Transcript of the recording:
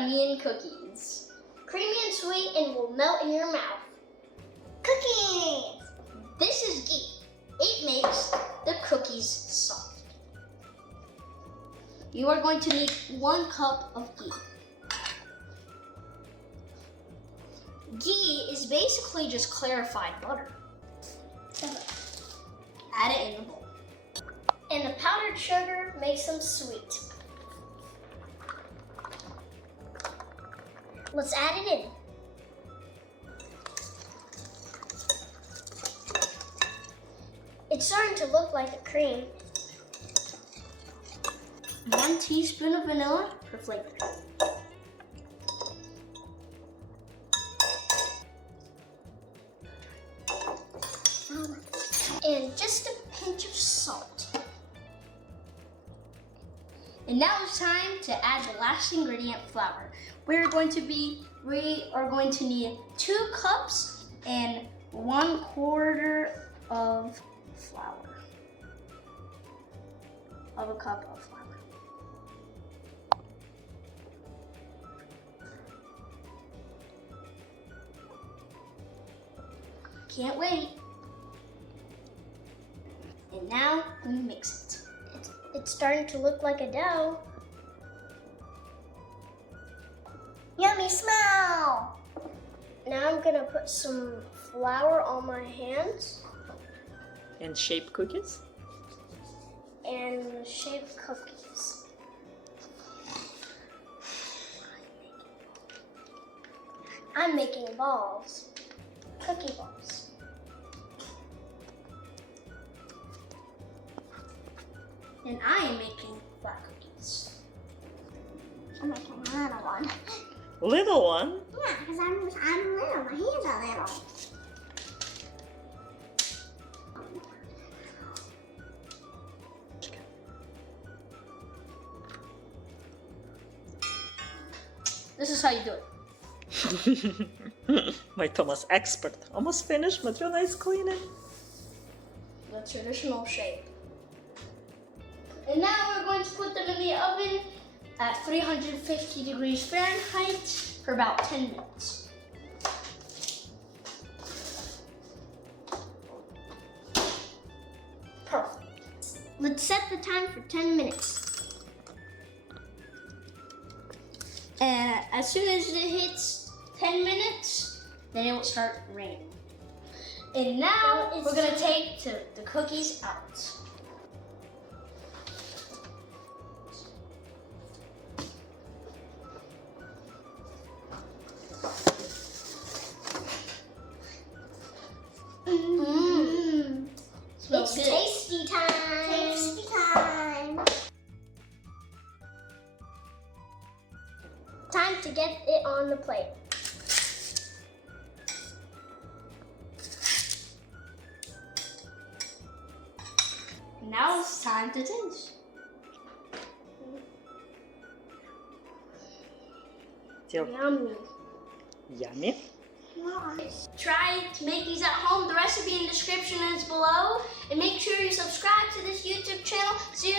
Ukrainian cookies. Creamy and sweet and will melt in your mouth. Cookies! This is ghee. It makes the cookies soft. You are going to need 1 cup of ghee. Ghee is basically just clarified butter. Add it in the bowl. And the powdered sugar makes them sweet. Let's add it in. It's starting to look like a cream. 1 teaspoon of vanilla for flavor. And just a pinch of salt. And now it's time to add the last ingredient, flour. We are going to need 2 cups and 1/4 of flour. Of a cup of flour. Can't wait. And now we mix it. It's starting to look like a dough. Yummy smell! Now I'm gonna put some flour on my hands. And shape cookies? And shape cookies. I'm making balls. Cookie balls. And I am making flat cookies. I'm making a little one. Little one? Yeah, because I'm little. My hands are little. This is how you do it. My Thomas expert. Almost finished, but real nice cleaning. The traditional shape. And now we're going to put them in the oven at 350 degrees Fahrenheit for about 10 minutes. Perfect. Let's set the time for 10 minutes. And as soon as it hits 10 minutes, then it will start raining. And now we're gonna take the cookies out. It's good. Tasty time. Tasty time. Time to get it on the plate. Now it's time to taste. Yummy. Yummy. Try to make these at home. The recipe in the description is below. And make sure you subscribe to this YouTube channel so you